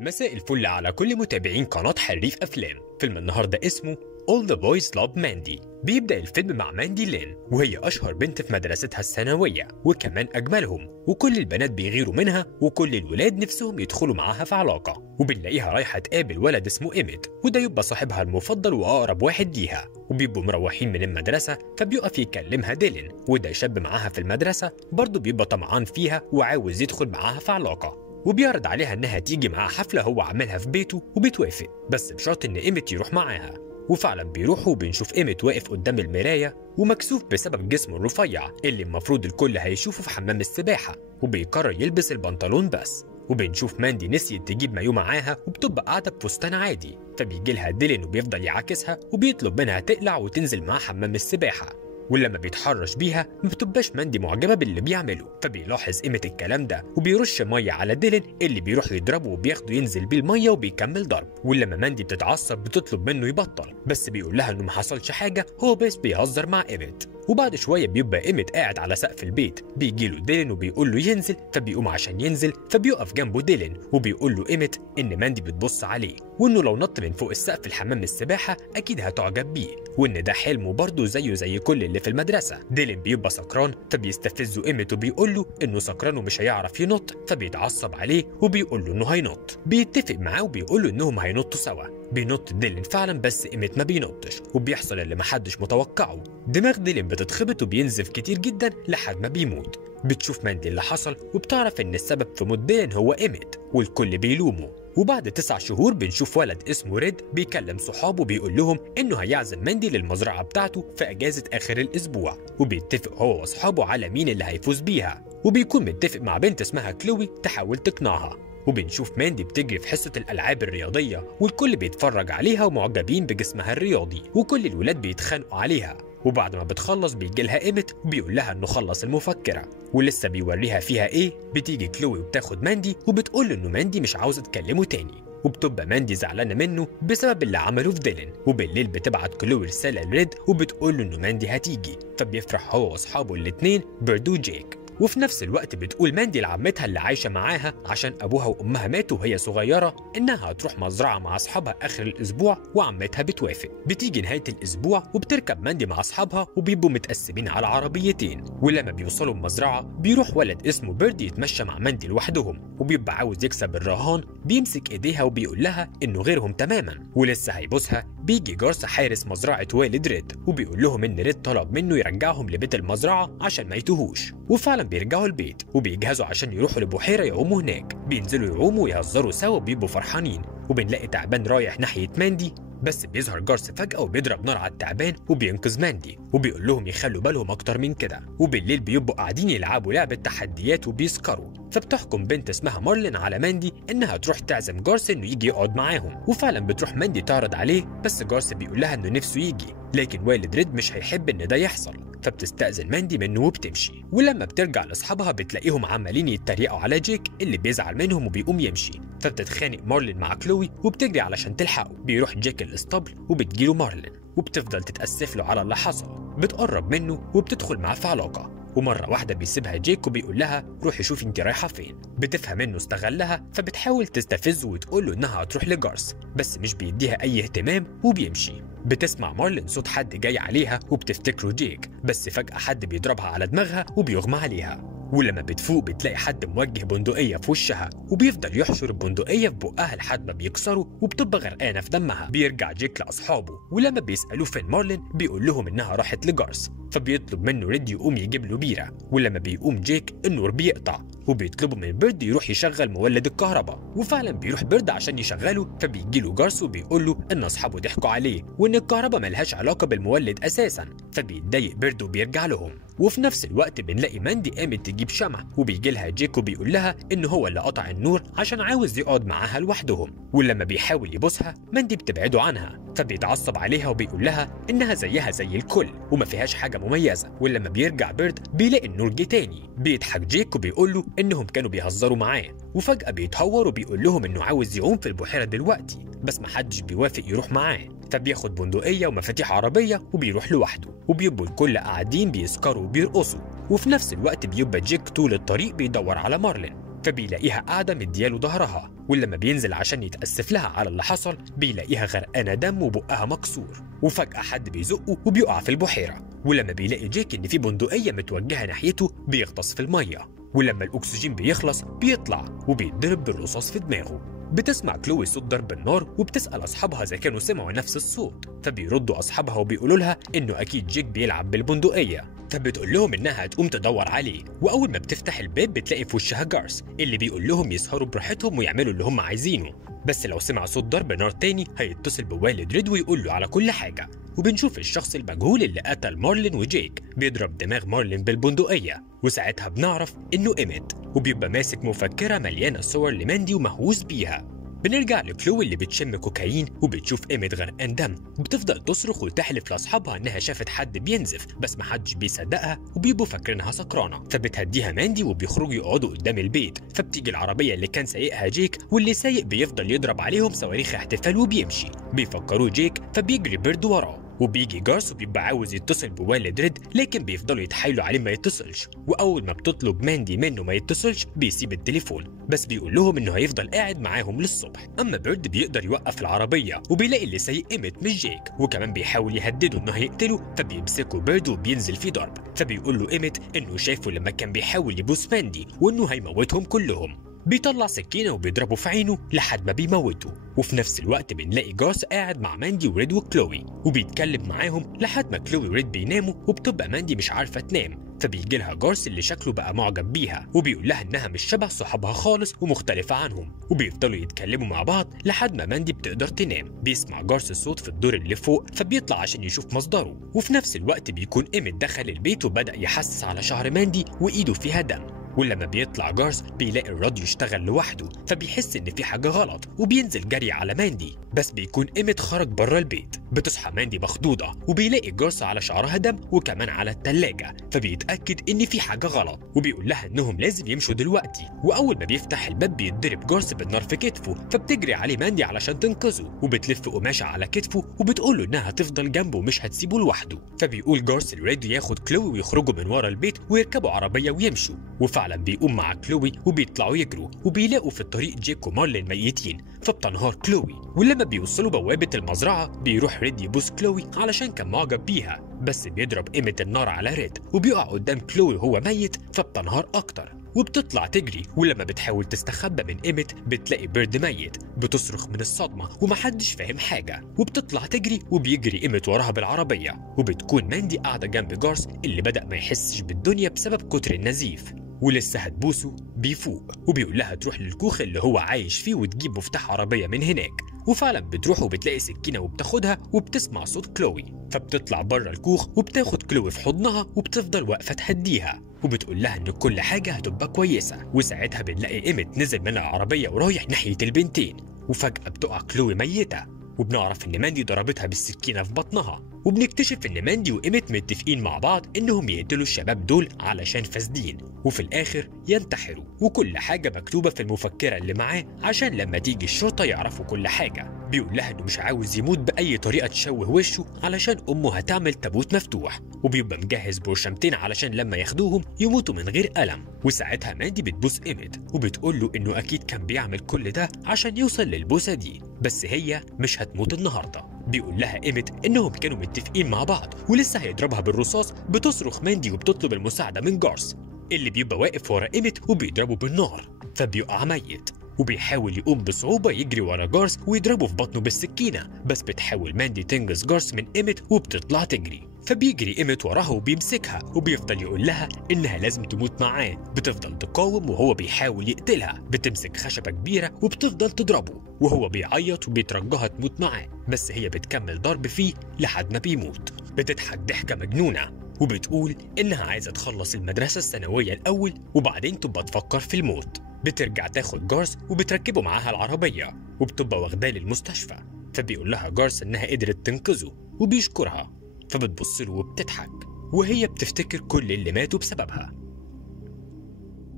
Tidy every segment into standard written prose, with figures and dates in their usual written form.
مساء الفل على كل متابعين قناة حريف أفلام. فيلم النهاردة اسمه All the Boys Love Mandy. بيبدأ الفيلم مع ماندي لين، وهي أشهر بنت في مدرستها الثانوية وكمان أجملهم، وكل البنات بيغيروا منها وكل الولاد نفسهم يدخلوا معاها في علاقة. وبنلاقيها رايحة تقابل ولد اسمه إيميت، وده يبقى صاحبها المفضل وأقرب واحد ليها. وبيبقوا مروحين من المدرسة فبيقف يكلمها ديلين، وده شاب معاها في المدرسة برضه بيبقى طمعان فيها وعاوز يدخل معاها في علاقة. وبيعرض عليها انها تيجي معاه حفله هو عاملها في بيته، وبتوافق بس بشرط ان ايميت يروح معاها. وفعلا بيروحوا وبنشوف ايميت واقف قدام المرايه ومكسوف بسبب جسمه الرفيع اللي المفروض الكل هيشوفه في حمام السباحه، وبيقرر يلبس البنطلون بس. وبنشوف ماندي نسيت تجيب مايو معاها وبتبقى قاعده بفستان عادي، فبيجي لها ديلين وبيفضل يعاكسها وبيطلب منها تقلع وتنزل معاه حمام السباحه. ولما بيتحرش بيها ما بتبقاش ماندي معجبه باللي بيعمله، فبيلاحظ قيمه الكلام ده وبيرش ميه على ديلين اللي بيروح يضربه وبياخده ينزل بيه الميه وبيكمل ضرب. ولما ماندي بتتعصب بتطلب منه يبطل، بس بيقول لها انه ما حصلش حاجه، هو بس بيهزر مع ايميت. وبعد شويه بيبقى ايميت قاعد على سقف البيت، بيجي له ديلين وبيقول له ينزل، فبيقوم عشان ينزل فبيقف جنبه ديلين وبيقول له ايميت ان ماندي بتبص عليه، وانه لو نط من فوق السقف الحمام السباحه اكيد هتعجب بيه، وان ده حلمه برضه زيه زي كل اللي في المدرسه. ديلين بيبقى سكران فبيستفزه ايميت وبيقول له انه سكران ومش هيعرف ينط، فبيتعصب عليه وبيقول له انه هينط. بيتفق معاه وبيقول له انهم هينطوا سوا. بينط ديلين فعلا بس ايميت ما بينطش، وبيحصل اللي محدش متوقعه، دماغ ديلين بتتخبط وبينزف كتير جدا لحد ما بيموت. بتشوف ماندي اللي حصل وبتعرف ان السبب في موت ديلين هو ايميت، والكل بيلومه. وبعد 9 شهور بنشوف ولد اسمه ريد بيكلم صحابه بيقول لهم انه هيعزم ماندي للمزرعه بتاعته في اجازه اخر الاسبوع، وبيتفق هو واصحابه على مين اللي هيفوز بيها، وبيكون متفق مع بنت اسمها كلوي تحاول تقنعها. وبنشوف ماندي بتجري في حصه الالعاب الرياضيه والكل بيتفرج عليها ومعجبين بجسمها الرياضي، وكل الولاد بيتخانقوا عليها. وبعد ما بتخلص بيجي لها ايميت وبيقول لها انه خلص المفكره، ولسه بيوريها فيها ايه بتيجي كلوي وبتاخد ماندي وبتقول له انه ماندي مش عاوزه تكلمه تاني. وبتبقى ماندي زعلانه منه بسبب اللي عمله في ديلين. وبالليل بتبعت كلوي رساله لريد وبتقول له انه ماندي هتيجي، فبيفرح هو واصحابه الاتنين بيرد وجيك. وفي نفس الوقت بتقول ماندي لعمتها اللي عايشه معاها عشان ابوها وامها ماتوا وهي صغيره انها هتروح مزرعه مع اصحابها اخر الاسبوع، وعمتها بتوافق. بتيجي نهايه الاسبوع وبتركب ماندي مع اصحابها وبيبقوا متقسمين على عربيتين. ولما بيوصلوا المزرعه بيروح ولد اسمه بيرد يتمشى مع ماندي لوحدهم، وبيبقى عاوز يكسب الرهان، بيمسك ايديها وبيقول لها انه غيرهم تماما ولسه هيبوسها. بيجي جارس حارس مزرعه والد ريد وبيقول لهم ان ريد طلب منه يرجعهم لبيت المزرعه عشان ما يتوهوش. وفعلا بيرجعوا البيت وبيجهزوا عشان يروحوا لبحيره يعوموا هناك. بينزلوا يعوموا ويهزروا سوا وبيبقوا فرحانين. وبنلاقي تعبان رايح ناحيه ماندي، بس بيظهر جارس فجأة وبيضرب نار على التعبان وبينقذ ماندي، وبيقول لهم يخلوا بالهم أكتر من كده. وبالليل بيبقوا قاعدين يلعبوا لعبة تحديات وبيسكروا، فبتحكم بنت اسمها مارلين على ماندي إنها تروح تعزم جارس إنه يجي يقعد معاهم. وفعلا بتروح ماندي تعرض عليه، بس جارس بيقول لها إنه نفسه يجي، لكن والد ريد مش هيحب إن ده يحصل، فبتستأذن ماندي منه وبتمشي. ولما بترجع لأصحابها بتلاقيهم عمالين يتريقوا على جيك اللي بيزعل منهم وبيقوم يمشي، فبتتخانق مارلين مع كلوي وبتجري علشان تلحقه. بيروح جيك الاسطبل وبتجيله مارلين وبتفضل تتأسف له على اللي حصل. بتقرب منه وبتدخل معاه في علاقة، ومرة واحدة بيسيبها جيك وبيقول لها روحي شوفي انت رايحة فين. بتفهم انه استغلها فبتحاول تستفزه وتقول له انها هتروح لجارس، بس مش بيديها اي اهتمام وبيمشي. بتسمع مارلين صوت حد جاي عليها وبتفتكره جيك، بس فجأة حد بيضربها على دماغها وبيغمى عليها. ولما بتفوق بتلاقي حد موجه بندقية في وشها وبيفضل يحشر البندقية في بقها لحد ما بيكسره وبتبقى غرقانة في دمها. بيرجع جيك لأصحابه، ولما بيسألوه فين مارلين بيقول لهم إنها راحت لجارس، فبيطلب منه ريد يقوم يجيب له بيرة. ولما بيقوم جيك النور بيقطع وبيطلبوا من بيرد يروح يشغل مولد الكهرباء. وفعلا بيروح بيرد عشان يشغله، فبيجي له جارس وبيقول له ان اصحابه ضحكوا عليه وان الكهرباء ملهاش علاقه بالمولد اساسا، فبيتضايق بيرد وبيرجع لهم. وفي نفس الوقت بنلاقي ماندي قامت تجيب شمع، وبيجي لها جيك وبيقول لها ان هو اللي قطع النور عشان عاوز يقعد معاها لوحدهم. ولما بيحاول يبوسها ماندي بتبعده عنها، فبيتعصب عليها وبيقول لها انها زيها زي الكل وما فيهاش حاجه مميزه. ولما بيرجع بيرد بيلاقي النور جه تاني. بيضحك جيك وبيقول له انهم كانوا بيهزروا معاه، وفجاه بيتهور وبيقول لهم انه عاوز يعوم في البحيره دلوقتي، بس محدش بيوافق يروح معاه. فبياخد بندقيه ومفاتيح عربيه وبيروح لوحده، وبيبقوا الكل قاعدين بيسكروا وبيرقصوا. وفي نفس الوقت بيبقى جيك طول الطريق بيدور على مارلين، فبيلاقيها قاعدة مدياله ظهرها، ولما بينزل عشان يتأسف لها على اللي حصل بيلاقيها غرقانة دم وبقها مكسور، وفجأة حد بيزقه وبيقع في البحيرة. ولما بيلاقي جيك إن في بندقية متوجهة ناحيته بيغطس في المية، ولما الأكسجين بيخلص بيطلع وبيتضرب بالرصاص في دماغه. بتسمع كلوي صوت ضرب النار وبتسأل أصحابها إذا كانوا سمعوا نفس الصوت، فبيردوا أصحابها وبيقولوا لها إنه أكيد جيك بيلعب بالبندقية، فبتقول لهم إنها هتقوم تدور عليه. وأول ما بتفتح الباب بتلاقي في وشها جارس اللي بيقول لهم يسهروا براحتهم ويعملوا اللي هم عايزينه، بس لو سمع صوت ضرب نار تاني هيتصل بوالد ريد ويقول له على كل حاجة. وبنشوف الشخص المجهول اللي قتل مارلين وجيك بيضرب دماغ مارلين بالبندقية، وساعتها بنعرف إنه إيميت، وبيبقى ماسك مفكرة مليانة صور لماندي ومهووس بيها. بنرجع لكلوي اللي بتشم كوكايين وبتشوف إيميت غرقان دم، وبتفضل تصرخ وتحلف لاصحابها انها شافت حد بينزف، بس محدش بيصدقها وبيبقوا فاكرينها سكرانه. فبتهديها ماندي وبيخرجوا يقعدوا قدام البيت، فبتيجي العربيه اللي كان سايقها جيك، واللي سايق بيفضل يضرب عليهم صواريخ احتفال وبيمشي. بيفكروا جيك فبيجري بيرد وراه، وبيجي جارس وبيبقى عاوز يتصل بوالد ريد لكن بيفضلوا يتحايلوا عليه ما يتصلش. واول ما بتطلب ماندي منه ما يتصلش بيسيب التليفون، بس بيقول لهم انه هيفضل قاعد معاهم للصبح. اما بيرد بيقدر يوقف العربيه وبيلاقي اللي سايق إيميت مش جيك، وكمان بيحاول يهدده انه هيقتله، فبيمسكوا بيرد وبينزل فيه ضرب. فبيقول له إيميت انه شايفه لما كان بيحاول يبوس ماندي وانه هيموتهم كلهم. بيطلع سكينة وبيضربه في عينه لحد ما بيموته. وفي نفس الوقت بنلاقي جارس قاعد مع ماندي وريد وكلوي وبيتكلم معاهم لحد ما كلوي وريد بيناموا، وبتبقى ماندي مش عارفة تنام. فبيجي لها جارس اللي شكله بقى معجب بيها وبيقول لها انها مش شبه صحابها خالص ومختلفة عنهم، وبيفضلوا يتكلموا مع بعض لحد ما ماندي بتقدر تنام. بيسمع جارس الصوت في الدور اللي فوق فبيطلع عشان يشوف مصدره، وفي نفس الوقت بيكون إيميت دخل البيت وبدأ يحسس على شعر ماندي وإيده فيها دم. ولما بيطلع جارس بيلاقي الراديو يشتغل لوحده، فبيحس ان في حاجه غلط وبينزل جري على ماندي، بس بيكون إيميت خرج بره البيت. بتصحى ماندي مخضوضه وبيلاقي جارس على شعرها دم وكمان على التلاجة، فبيتاكد ان في حاجه غلط وبيقول لها انهم لازم يمشوا دلوقتي. واول ما بيفتح الباب بيتضرب جارس بالنار في كتفه، فبتجري عليه ماندي علشان تنقذه وبتلف قماشه على كتفه وبتقول له انها هتفضل جنبه ومش هتسيبه لوحده. فبيقول جارس الراديو ياخد كلوي ويخرجوا من ورا البيت ويركبوا عربيه ويمشوا، وفعلا بيقوم مع كلوي وبيطلعوا يجروا وبيلاقوا في الطريق جيك ومارلين ميتين، فبتنهار كلوي. ولما بيوصلوا بوابة المزرعة بيروح ريد يبوس كلوي علشان كان معجب بيها، بس بيضرب إيميت النار على ريد وبيقع قدام كلوي وهو ميت، فبتنهار أكتر وبتطلع تجري. ولما بتحاول تستخبى من إيميت بتلاقي بيرد ميت، بتصرخ من الصدمة ومحدش فاهم حاجة، وبتطلع تجري وبيجري إيميت وراها بالعربية. وبتكون ماندي قاعدة جنب جارس اللي بدأ ما يحسش بالدنيا بسبب كتر النزيف، ولسه هتبوسه بيفوق وبيقول لها تروح للكوخ اللي هو عايش فيه وتجيب مفتاح عربية من هناك. وفعلا بتروح وبتلاقي سكينة وبتاخدها وبتسمع صوت كلوي، فبتطلع بره الكوخ وبتاخد كلوي في حضنها وبتفضل واقفة تهديها وبتقول لها ان كل حاجة هتبقى كويسة. وساعتها بنلاقي إيميت نزل من العربية ورايح ناحية البنتين، وفجأة بتقع كلوي ميتة، وبنعرف ان ماندي ضربتها بالسكينة في بطنها. وبنكتشف ان ماندي وإيميت متفقين مع بعض انهم يقتلوا الشباب دول علشان فاسدين، وفي الاخر ينتحروا، وكل حاجة مكتوبة في المفكرة اللي معاه عشان لما تيجي الشرطة يعرفوا كل حاجة. بيقول لها انه مش عاوز يموت بأي طريقة تشوه وشه علشان امه هتعمل تابوت مفتوح، وبيبقى مجهز برشامتين علشان لما ياخدوهم يموتوا من غير ألم. وساعتها ماندي بتبوس إيميت وبتقول له انه اكيد كان بيعمل كل ده عشان يوصل للبوسة دي، بس هي مش هتموت النهارده. بيقول لها إيميت انهم كانوا متفقين مع بعض ولسه هيضربها بالرصاص. بتصرخ ماندي وبتطلب المساعدة من جارس اللي بيبقى واقف ورا إيميت وبيضربه بالنار، فبيقع ميت وبيحاول يقوم بصعوبة يجري ورا جارس ويضربه في بطنه بالسكينة، بس بتحاول ماندي تنقذ جارس من إيميت وبتطلع تجري. فبيجري إيميت وراها وبيمسكها وبيفضل يقول لها إنها لازم تموت معاه. بتفضل تقاوم وهو بيحاول يقتلها، بتمسك خشبة كبيرة وبتفضل تضربه وهو بيعيط وبيترجاها تموت معاه، بس هي بتكمل ضرب فيه لحد ما بيموت. بتضحك ضحكة مجنونة وبتقول إنها عايزة تخلص المدرسة الثانوية الأول وبعدين تبقى تفكر في الموت. بترجع تاخد جارس وبتركبه معاها العربية وبتبقى واخداه للمستشفى، فبيقول لها جارس إنها قدرت تنقذه وبيشكرها، فبتبص له وبتضحك وهي بتفتكر كل اللي ماتوا بسببها.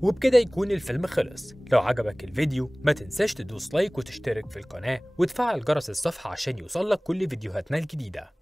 وبكده يكون الفيلم خلص. لو عجبك الفيديو ما تنساش تدوس لايك وتشترك في القناة وتفعل جرس الصفحة عشان يوصلك كل فيديوهاتنا الجديدة.